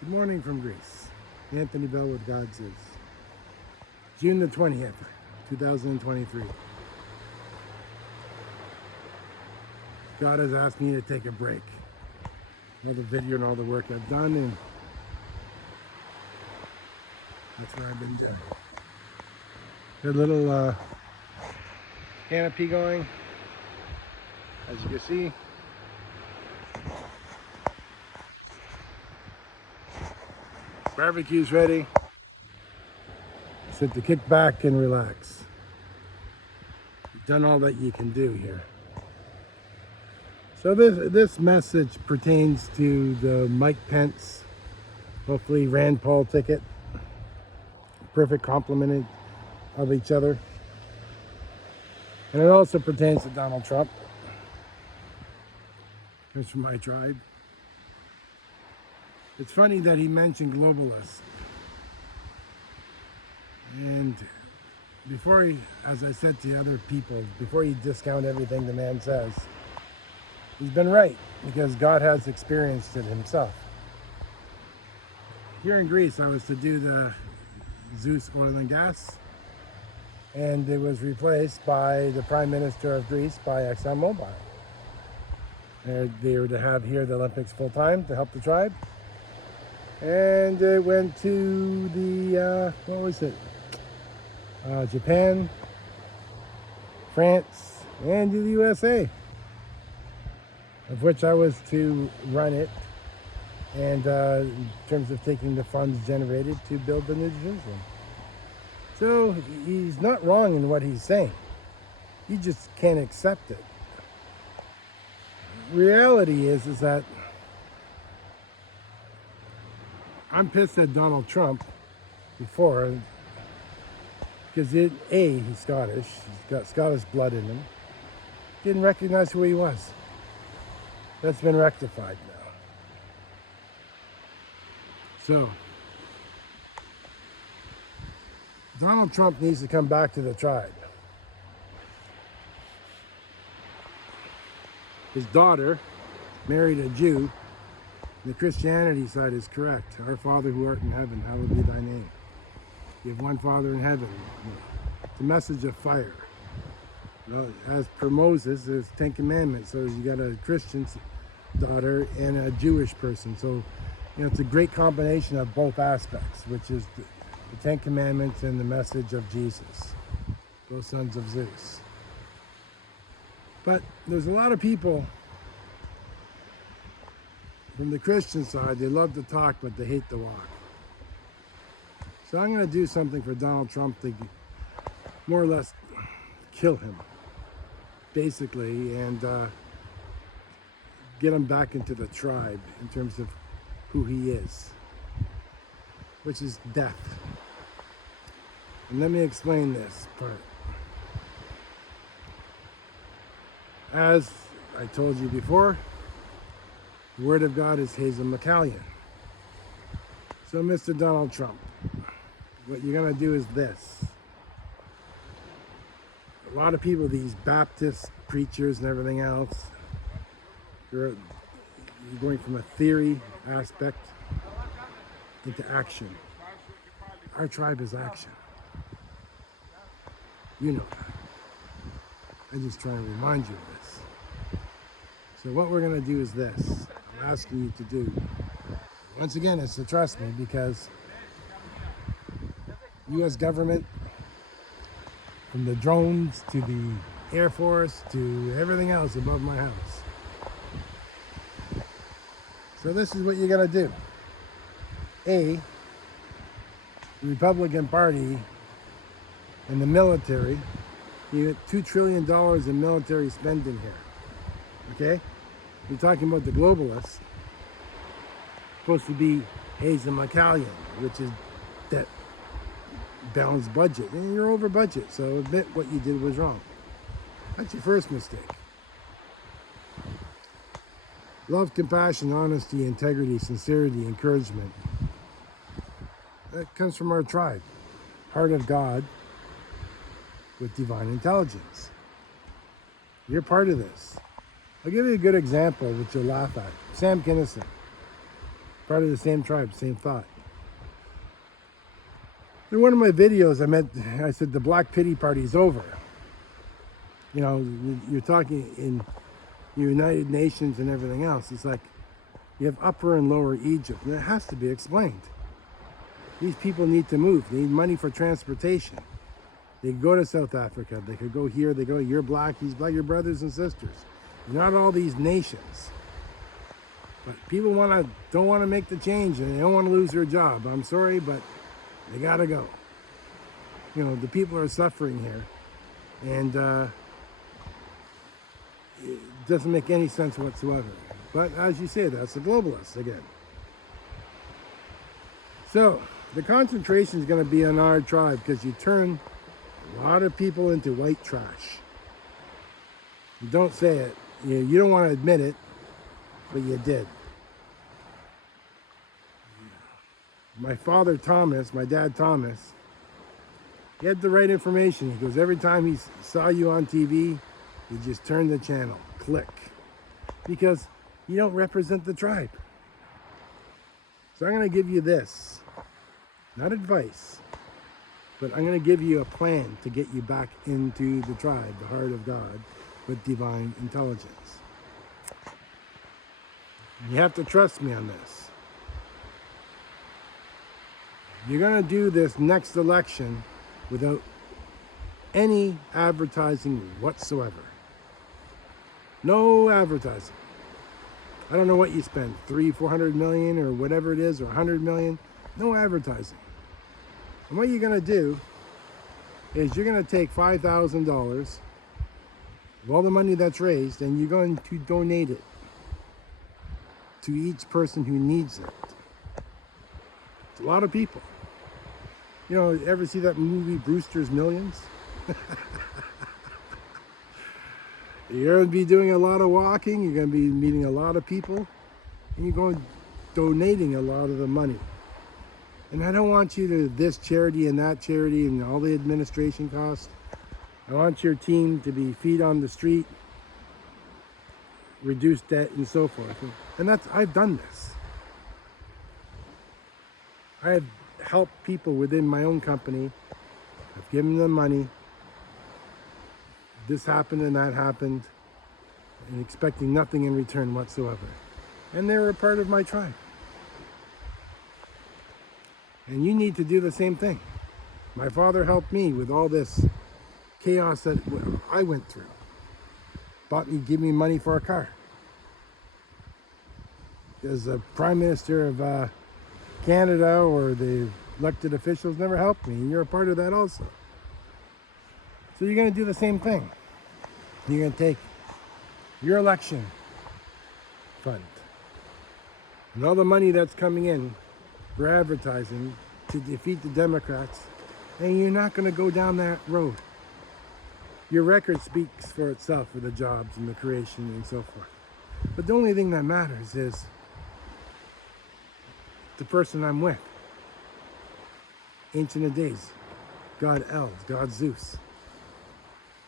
Good morning from Greece. Anthony Bell with God's Is. June the 20th, 2023. God has asked me to take a break. All the video and all the work I've done, and that's where I've been doing. Got a little canopy going, as you can see. Barbecue's ready. Sit to kick back and relax. You've done all that you can do here. So this message pertains to the Mike Pence, hopefully Rand Paul ticket. Perfect complement of each other. And it also pertains to Donald Trump. Comes from my tribe. It's funny that he mentioned globalists. And before he, as I said to other people, before you discount everything the man says, he's been right, because God has experienced it himself. Here in Greece, I was to do the Zeus oil and gas, and it was replaced by the Prime Minister of Greece by ExxonMobil. They were to have here the Olympics full time to help the tribe. And it went to the, what was it? Japan, France, and the USA, of which I was to run it, and in terms of taking the funds generated to build the new Jerusalem. So he's not wrong in what he's saying. He just can't accept it. Reality is that I'm pissed at Donald Trump before, because he's Scottish, he's got Scottish blood in him. Didn't recognize who he was. That's been rectified now. So, Donald Trump needs to come back to the tribe. His daughter married a Jew. The Christianity side is correct. Our Father who art in heaven, hallowed be thy name. You have one Father in heaven. It's a message of fire. Well, as per Moses, there's 10 commandments. So you got a Christian daughter and a Jewish person. So it's a great combination of both aspects, which is the 10 commandments and the message of Jesus, both sons of Zeus. But there's a lot of people from the Christian side, they love to talk, but they hate to walk. So I'm going to do something for Donald Trump to more or less kill him, basically, and get him back into the tribe in terms of who he is, which is death. And let me explain this part. As I told you before, the Word of God is Hazel McCallion. So, Mr. Donald Trump, what you're going to do is this. A lot of people, these Baptist preachers and everything else, you're going from a theory aspect into action. Our tribe is action. You know that. I just try and remind you of this. So what we're going to do is this. I'm asking you to do. Once again, it's to trust me, because U.S. government, from the drones to the Air Force to everything else above my house. So this is what you're going to do. The Republican Party and the military, you get $2 trillion in military spending here. Okay? You're talking about the globalists. Supposed to be Hazel McCallion, which is that balanced budget. And you're over budget, so admit what you did was wrong. That's your first mistake. Love, compassion, honesty, integrity, sincerity, encouragement. That comes from our tribe. Heart of God with divine intelligence. You're part of this. I'll give you a good example which you'll laugh at. Sam Kinison. part of the same tribe, same thought. In one of my videos, I said the Black Pity Party is over. You know, you're talking in United Nations and everything else. It's like you have Upper and Lower Egypt, and it has to be explained. These people need to move. They need money for transportation. They could go to South Africa. They could go here. They go, you're black, he's black, your brothers and sisters. Not all these nations. But people don't want to make the change, and they don't want to lose their job. I'm sorry, but they got to go. You know, the people are suffering here. And it doesn't make any sense whatsoever. But as you say, that's the globalists again. So the concentration is going to be on our tribe because you turn a lot of people into white trash. You don't say it. You don't want to admit it, but you did. My father, Thomas, my dad, Thomas, he had the right information. He goes, every time he saw you on TV, he just turned the channel, click. Because you don't represent the tribe. So I'm going to give you this, not advice, but I'm going to give you a plan to get you back into the tribe, the heart of God, with divine intelligence. You have to trust me on this. You're going to do this next election without any advertising whatsoever. No advertising. I don't know what you spend, 300-400 million or whatever it is, or 100 million. No advertising. And what you're going to do is you're going to take $5,000 of all the money that's raised, and you're going to donate it to each person who needs it. It's a lot of people. You know, ever see that movie Brewster's Millions? You're going to be doing a lot of walking, you're going to be meeting a lot of people, and you're going donating a lot of the money. And I don't want you to this charity and that charity and all the administration costs. I want your team to be feet on the street, reduce debt, and so forth. And I've done this. I have helped people within my own company. I've given them money. This happened and that happened, and expecting nothing in return whatsoever. And they were a part of my tribe. And you need to do the same thing. My father helped me with all this chaos that I went through. Gave me money for a car. As the Prime Minister of Canada or the elected officials never helped me, and you're a part of that also. So you're going to do the same thing. You're going to take your election fund and all the money that's coming in for advertising to defeat the Democrats, and you're not going to go down that road. Your record speaks for itself for the jobs and the creation and so forth. But the only thing that matters is the person I'm with. Ancient of Days, God El, God Zeus.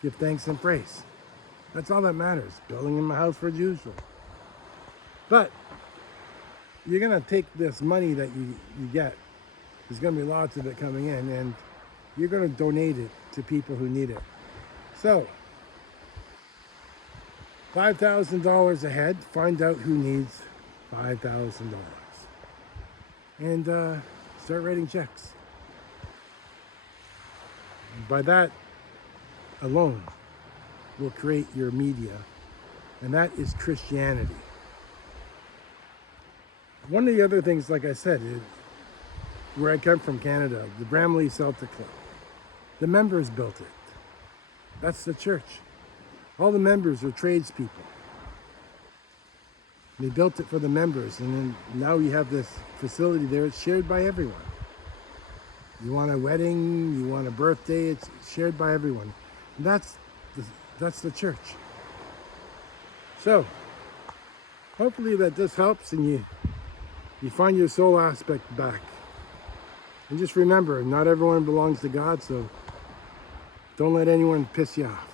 Give thanks and praise. That's all that matters. Building in my house for usual. But you're going to take this money that you get. There's going to be lots of it coming in, and you're going to donate it to people who need it. So, $5,000 ahead. Find out who needs $5,000. And start writing checks. And by that alone will create your media, and that is Christianity. One of the other things, like I said, is where I come from, Canada, the Bramley Celtic Club. The members built it. That's the church. All the members are tradespeople. They built it for the members, and then now you have this facility there. It's shared by everyone. You want a wedding, you want a birthday, it's shared by everyone. And that's the church. So, hopefully that this helps and you find your soul aspect back. And just remember, not everyone belongs to God, so don't let anyone piss you off.